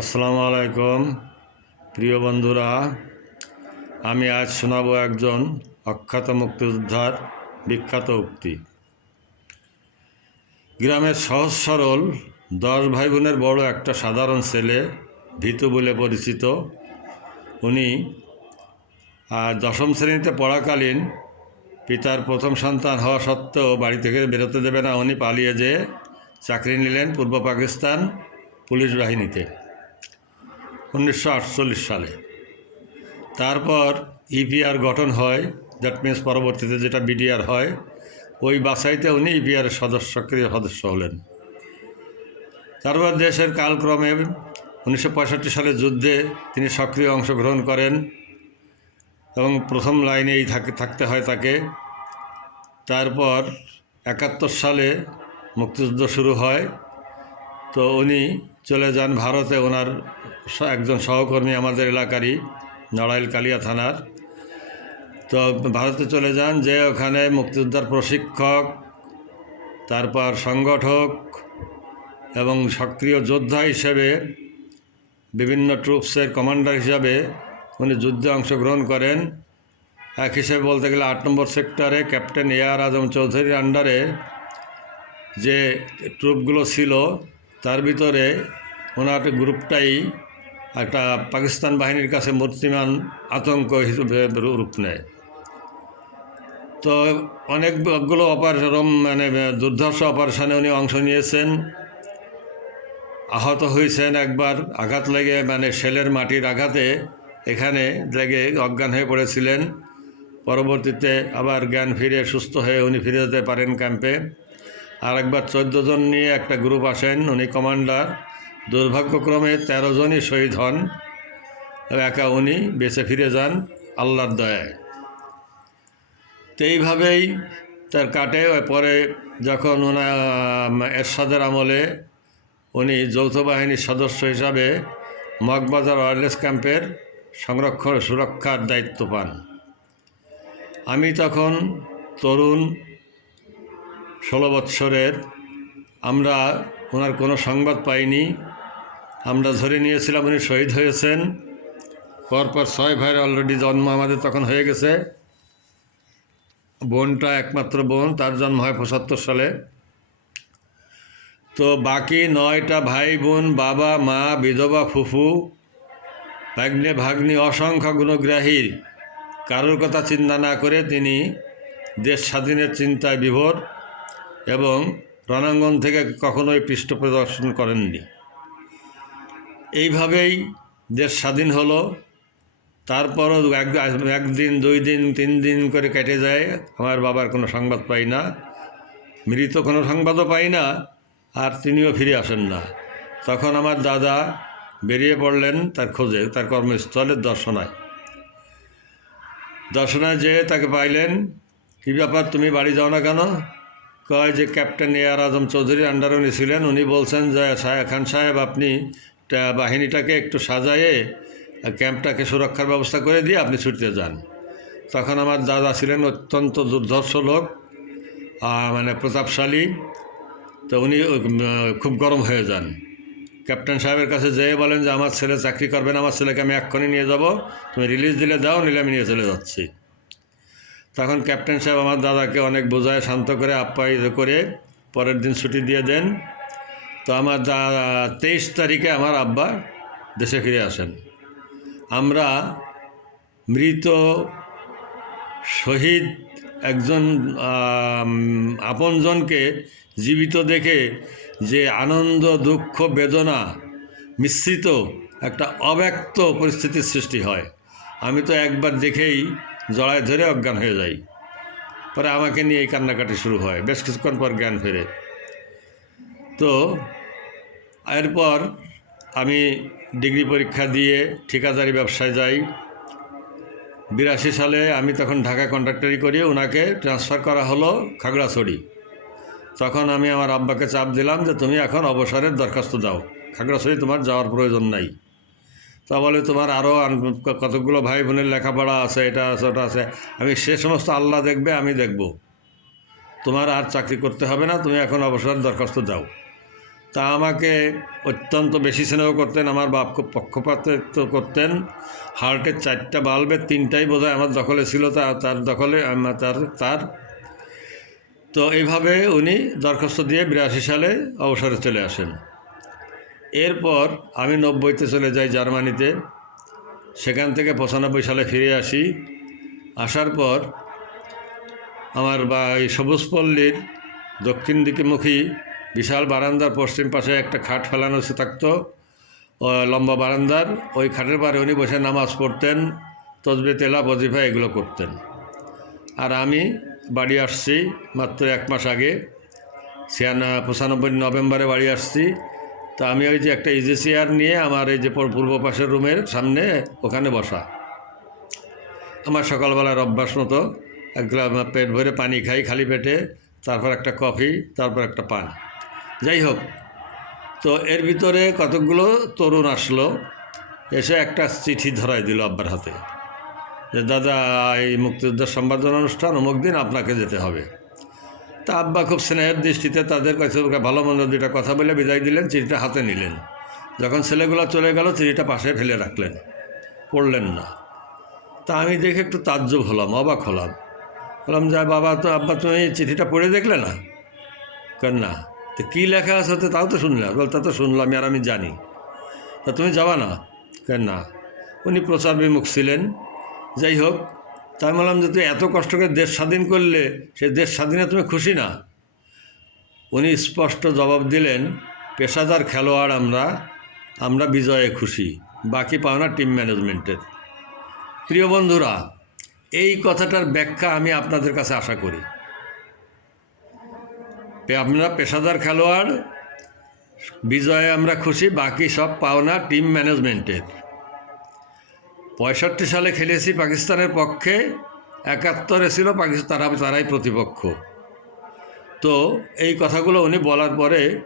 আসসালামু আলাইকুম। প্রিয় বন্ধুরা, আমি আজ শোনাবো একজন অখ্যাত মুক্তিযোদ্ধার বিখ্যাত উক্তি। গ্রামের সহজ সরল, দশ ভাই বোনের বড় একটা সাধারণ ছেলে, ভিতু বলে পরিচিত। উনি দশম শ্রেণীতে পড়াকালীন পিতার প্রথম সন্তান হওয়া সত্ত্বেও বাড়ি থেকে বেরোতে দেবে না। উনি পালিয়ে যেয়ে চাকরি নিলেন পূর্ব পাকিস্তান পুলিশ বাহিনীতে। উনিশশো আটচল্লিশ সালে। তারপর ইপিআর গঠন হয় দ্যাট মিনস পরবর্তীতে যেটা বিডিআর হয়, ওই বাছাইতে উনি ইপিআরের সদস্য, সক্রিয় সদস্য হলেন। তারপর দেশের কালক্রমে উনিশশো সালের যুদ্ধে তিনি সক্রিয় অংশগ্রহণ করেন এবং প্রথম লাইনেই থাক, থাকতে হয় তাকে। তারপর একাত্তর সালে মুক্তিযুদ্ধ শুরু হয়, তো উনি চলে যান ভারতে, ওনার একজন সহকর্মী আমাদের এলাকারই নড়াইল কালিয়া থানার। তো ভারতে চলে যান, যে ওখানে মুক্তিযোদ্ধার প্রশিক্ষক, তারপর সংগঠক এবং সক্রিয় যোদ্ধা হিসেবে বিভিন্ন ট্রুপসের কমান্ডার হিসাবে উনি যুদ্ধে অংশগ্রহণ করেন। এক হিসেবে বলতে গেলে আট নম্বর সেক্টরে ক্যাপ্টেন এ আর আজম চৌধুরীর আন্ডারে যে ট্রুপগুলো ছিল, তার ভিতরে ওনার গ্রুপটাই একটা পাকিস্তান বাহিনীর কাছে মূর্তিমান আতঙ্ক হিসেবে রূপ নেয়। তো অনেকগুলো অপারেশন মানে দুর্ধর্ষ অপারেশনে উনি অংশ নিয়েছেন। আহত হয়েছেন একবার, আঘাত লেগে মানে শেলের মাটির আঘাতে এখানে লেগে অজ্ঞান হয়ে পড়েছিলেন। পরবর্তীতে আবার জ্ঞান ফিরে সুস্থ হয়ে উনি ফিরে যেতে পারেন ক্যাম্পে। আর একবার চোদ্দ জন নিয়ে একটা গ্রুপ আসেন, উনি কমান্ডার। দুর্ভাগ্যক্রমে তেরো জনই শহীদ হন, একা উনি বেঁচে ফিরে যান আল্লাহর দয়ায়। তো এইভাবেই তার কাটে পরে যখন ওনা এরশাদের আমলে উনি যৌথ বাহিনীর সদস্য হিসাবে মগবাজার ওয়ারলেস ক্যাম্পের সংরক্ষণ সুরক্ষার দায়িত্ব পান। আমি তখন তরুণ ষোলো বৎসরের, আমরা ওনার কোনো সংবাদ পাইনি আমরা ধরে নিয়েছিলাম উনি শহীদ হয়েছেন। পরপর ছয় ভাইয়ের অলরেডি জন্ম আমাদের তখন হয়ে গেছে। বোনটা একমাত্র বোন, তার জন্ম হয় পঁচাত্তর সালে। তো বাকি নয়টা ভাই বোন, বাবা, মা, বিধবা, ফুফু, ভাগ্নে, ভাগ্নি, অসংখ্য গুণগ্রাহীর কারোর কথা চিন্তা না করে তিনি দেশ স্বাধীনের চিন্তায় বিভোর এবং রণাঙ্গন থেকে কখনোই পৃষ্ঠ প্রদর্শন করেননি। এইভাবেই দেশ স্বাধীন হলো। তারপরও এক, একদিন, দুই দিন, তিন দিন করে কেটে যায়। আমার বাবার কোনো সংবাদ পাই না। মৃত কোনো সংবাদও পাই না। আর তিনিও ফিরে আসেন না। তখন আমার দাদা বেরিয়ে পড়লেন তার খোঁজে, তার কর্মস্থলের দর্শনায়। দর্শনায় যেয়ে তাকে পাইলেন, কী ব্যাপার, তুমি বাড়ি যাও না কেন? কয় যে, ক্যাপ্টেন এ আর আজম চৌধুরীর আন্ডারে উনি ছিলেন। উনি বলছেন যে খান সাহেব, আপনি বাহিনীটাকে একটু সাজায়ে ক্যাম্পটাকে সুরক্ষার ব্যবস্থা করে দিয়ে আপনি ছুটতে যান। তখন আমার দাদা ছিলেন অত্যন্ত দুর্ধর্ষ লোক মানে প্রতাপশালী। তো উনি খুব গরম হয়ে যান। ক্যাপ্টেন সাহেবের কাছে যেয়ে বলেন যে, আমার ছেলে চাকরি করবে না, আমার ছেলেকে আমি এক্ষুনি নিয়ে যাব। তুমি রিলিজ দিলে দাও নিলে আমি নিয়ে চলে যাচ্ছি। তখন ক্যাপ্টেন সাহেব আমার দাদাকে অনেক বোঝায়, শান্ত করে, আপ্যায়িত করে পরের দিন ছুটি দিয়ে দেন। তো আমার তেইশ তারিখে আমার আব্বা দেশে ফিরে আসেন। আমরা মৃত শহীদ একজন আপনজনকে জীবিত দেখে যে আনন্দ, দুঃখ, বেদনা মিশ্রিত একটা অব্যক্ত পরিস্থিতির সৃষ্টি হয়। আমি তো একবার দেখেই জড়ায় ধরে অজ্ঞান হয়ে যাই। পরে আমাকে নিয়ে এই কান্নাকাটি শুরু হয়। বেশ কিছুক্ষণ পর জ্ঞান ফেরে। তো এরপর আমি ডিগ্রি পরীক্ষা দিয়ে ঠিকাদারি ব্যবসায় যাই। বিরাশি সালে আমি তখন ঢাকা কন্ট্রাক্টরি করি ওনাকে ট্রান্সফার করা হলো খাগড়াছড়ি। তখন আমি আমার আব্বাকে চাপ দিলাম যে তুমি এখন অবসরের দরখাস্ত দাও, খাগড়াছড়ি তোমার যাওয়ার প্রয়োজন নাই। তা বলে, তোমার আরও কতগুলো ভাই বোনের লেখাপড়া আছে, এটা আছে, ওটা আছে, আমি সে সমস্ত আল্লাহ দেখবে, আমি দেখব। তোমার আর চাকরি করতে হবে না, তুমি এখন অবসরের দরখাস্ত দাও। তা আমাকে অত্যন্ত বেশি স্নেহ করতেন, আমার বাপ খুব পক্ষপাতিত্ব করতেন। হার্টের চারটা বাল্বের তিনটাই বোধহয় আমার দখলে ছিল তা, তার দখলে তার তার। তো এইভাবে উনি দরখাস্ত দিয়ে বিরাশি সালে অবসরে চলে আসেন। এরপর আমি নব্বইতে চলে যাই জার্মানিতে। সেখান থেকে পঁচানব্বই সালে ফিরে আসি। আসার পর আমার বা, এই সবুজপল্লীর দক্ষিণ দিকে মুখী বিশাল বারান্দার পশ্চিম পাশে একটা খাট ফেলানো থাকতো লম্বা বারান্দার। ওই খাটের পারে উনি বসে নামাজ পড়তেন, তসবে তেলা বজিফা এগুলো করতেন। আর আমি বাড়ি আসছি মাত্র এক মাস আগে, ছিয়ানা, পঁচানব্বই নভেম্বরে বাড়ি আসছি। তা আমি ওই যে একটা ইজি চেয়ার নিয়ে আমার এই যে পূর্ব পাশের রুমের সামনে ওখানে বসা। আমার সকালবেলার অভ্যাস মতো এক পেট ভরে পানি খাই খালি পেটে, তারপর একটা কফি, তারপর একটা পান। যাই হোক, তো এর ভিতরে কতকগুলো তরুণ আসলো, এসে একটা চিঠি ধরাই দিল আব্বার হাতে যে, দাদা, এই মুক্তিযুদ্ধের সম্বর্ধনা অনুষ্ঠান, অমুক দিন আপনাকে যেতে হবে। তা আব্বা খুব স্নেহের দৃষ্টিতে তাদের কাছে ভালো মন্দ দুটা কথা বলে বিদায় দিলেন, চিঠিটা হাতে নিলেন। যখন ছেলেগুলো চলে গেল, চিঠিটা পাশে ফেলে রাখলেন। পড়লেন না। তা আমি দেখে একটু তাজ্জব হলাম, অবাক হলাম। বললাম, যা বাবা, তো আব্বা, তুমি চিঠিটা পড়ে দেখলে না? কেন না? তো কী লেখা আছে তাও তো শুনলাম। বল, তা তো শুনলাম আর আমি জানি। তা তুমি যাবা না? কেন না? উনি প্রচার বিমুখ ছিলেন। যাই হোক, তাই বললাম যে তুই এত কষ্ট করে দেশ স্বাধীন করলে, সে দেশ স্বাধীনে তুমি খুশি না? উনি স্পষ্ট জবাব দিলেন, পেশাদার খেলোয়াড় আমরা আমরা বিজয়ে খুশি। বাকি পাওনা টিম ম্যানেজমেন্টের। প্রিয় বন্ধুরা, এই কথাটার ব্যাখ্যা আমি আপনাদের কাছে আশা করি। আমরা পেশাদার খেলোয়াড়, বিজয়ে আমরা খুশি, বাকি সব পাওনা টিম ম্যানেজমেন্টের। পঁয়ষট্টি সালে খেলেছি পাকিস্তানের পক্ষে, একাত্তরে ছিল পাকিস্তান তারা, তারাই প্রতিপক্ষ। তো এই কথাগুলো উনি বলার পরে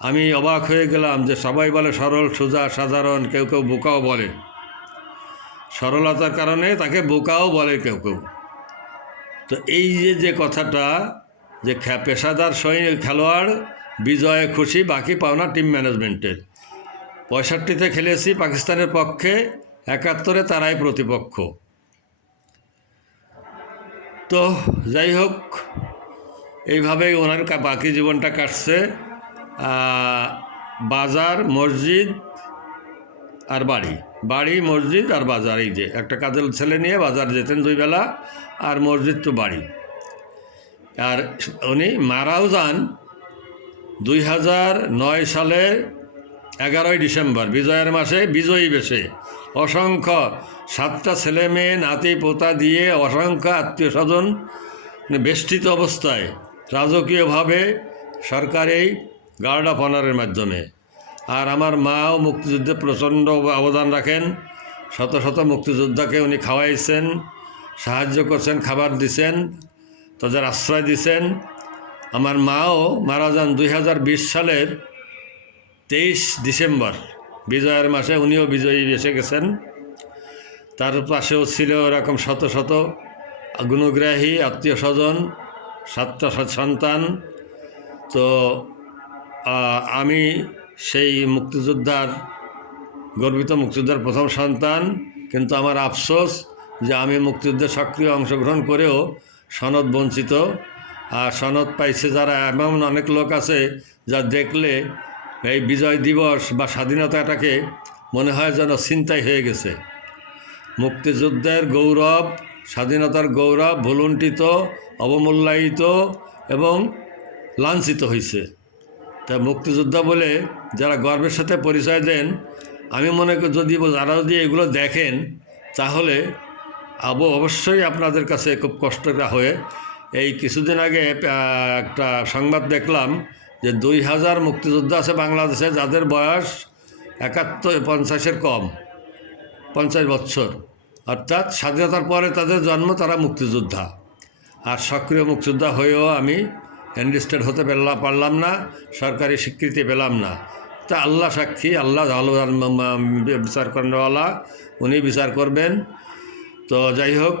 আমি অবাক হয়ে গেলাম যে সবাই বলে সরল, সোজা, সাধারণ, কেউ কেউ বোকাও বলে। সরলতার কারণে তাকে বোকাও বলে কেউ কেউ। তো এই যে যে কথাটা যে পেশাদার সৈনিক খেলোয়াড়, বিজয়ে খুশি, বাকি পাওনা টিম ম্যানেজমেন্টের। পঁয়ষট্টিতে খেলেছি পাকিস্তানের পক্ষে, একাত্তরে তারাই প্রতিপক্ষ। তো যাই হোক, এইভাবেই ওনার বাকি জীবনটা কাটছে। বাজার, মসজিদ আর বাড়ি। বাড়ি, মসজিদ আর বাজার, এই যে একটা কাজের ছেলে নিয়ে বাজার যেতেন দুই বেলা, আর মসজিদ তো বাড়ি। আর উনি মারাও যান দুই হাজার নয় সালের এগারোই ডিসেম্বর, বিজয়ের মাসে বিজয়ী বেশে। অসংখ্য সাতটা ছেলে মেয়ে, নাতি, পোতা দিয়ে অসংখ্য আত্মীয় স্বজন বেষ্টিত অবস্থায় রাজকীয়ভাবে সরকারি গার্ড অফ অনারের মাধ্যমে। আর আমার মাও মুক্তিযুদ্ধে প্রচণ্ড অবদান রাখেন। শত শত মুক্তিযোদ্ধাকে উনি খাওয়াইছেন, সাহায্য করছেন, খাবার দিছেন তাদের আশ্রয় দিছেন। আমার মাও মারা যান দুই হাজার বিশ সালের তেইশ ডিসেম্বর। বিজয়ের মাসে উনিও বিজয়ী এসে গেছেন। তার পাশেও ছিল এরকম শত শত গুণগ্রাহী আত্মীয় স্বজন সাতটা সন্তান তো আমি সেই মুক্তিযোদ্ধার, গর্বিত মুক্তিযোদ্ধার প্রথম সন্তান। কিন্তু আমার আফসোস যে আমি মুক্তিযুদ্ধে সক্রিয় অংশগ্রহণ করেও সনদ বঞ্চিত। আর সনদ পাইছে যারা, এমন অনেক লোক আছে যা দেখলে এই বিজয় দিবস বা স্বাধীনতাটাকে মনে হয় যেন চিন্তাই হয়ে গেছে। মুক্তিযুদ্ধের গৌরব, স্বাধীনতার গৌরব ভুলুণ্ঠিত, অবমূল্যায়িত এবং লাঞ্ছিত হয়েছে তা মুক্তিযোদ্ধা বলে যারা গর্বের সাথে পরিচয় দেন, আমি মনে করি যদি, যারা যদি এগুলো দেখেন, তাহলে আবু অবশ্যই আপনাদের কাছে খুব কষ্টটা হয়ে এই কিছুদিন আগে একটা সংবাদ দেখলাম যে দুই হাজার মুক্তিযোদ্ধা আছে বাংলাদেশে যাদের বয়স একাত্তর, পঞ্চাশের কম, পঞ্চাশ বছর। অর্থাৎ স্বাধীনতার পরে তাদের জন্ম, তারা মুক্তিযোদ্ধা। আর সক্রিয় মুক্তিযোদ্ধা হয়েও আমি এনলিস্টেড হতে পেলাম পারলাম না, সরকারি স্বীকৃতি পেলাম না। তা আল্লাহ সাক্ষী, আল্লাহ ভালো বিচার করেনওয়ালা, উনি বিচার করবেন। তো যাই হোক,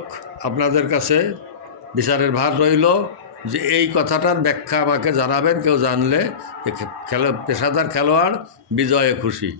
আপনাদের কাছে বিচারের ভার রইল যে এই কথাটার ব্যাখ্যা আমাকে জানাবেন, কেউ জানলে পেশাদার খেলোয়াড় বিজয়ে খুশি।